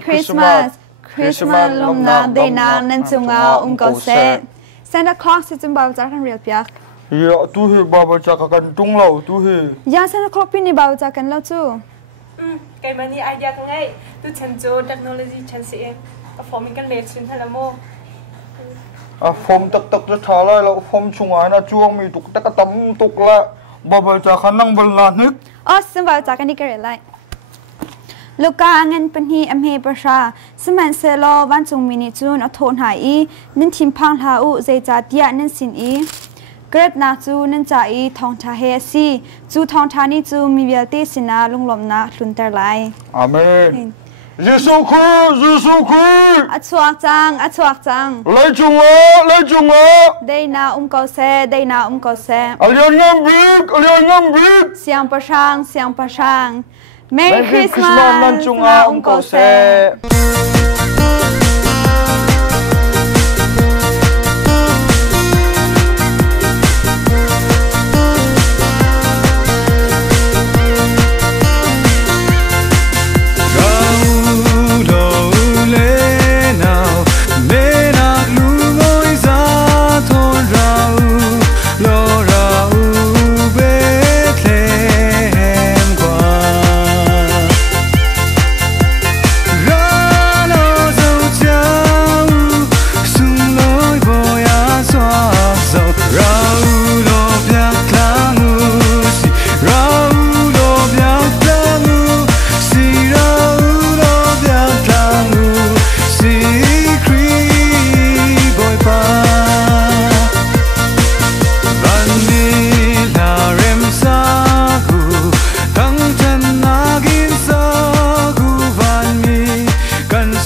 Christmas Christmas lom na day na nan chunga ko se Santa Claus is bao cha kan real piak ya tu hi baba cha kan tung lo tu hi ya Santa Claus pin ni bao cha kan lo chu cái mà ni idea của ngay tu chân cho technology chân sẽ performing kan made sin hala mo phom tak tak ra tha lai lo phom chunga na chuang mi tuk tak tam tuk la baba cha kan nang bal na nik sim bao cha kan ni kare lai Luka ngan panhi amhe pasha seman selo wan chung mini chun athon hai nin thim phang hla u zai cha tia nin sin i Great na chu nin cha i thong tha he si chu thong tha ni chu mi bia te sina lunglom na hlunter lai Amen Giêsu Christ achuak chang Lai chunga Dei na ko se Alian ngam bik Siang pasang Merry Christmas nan chunga ko se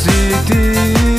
City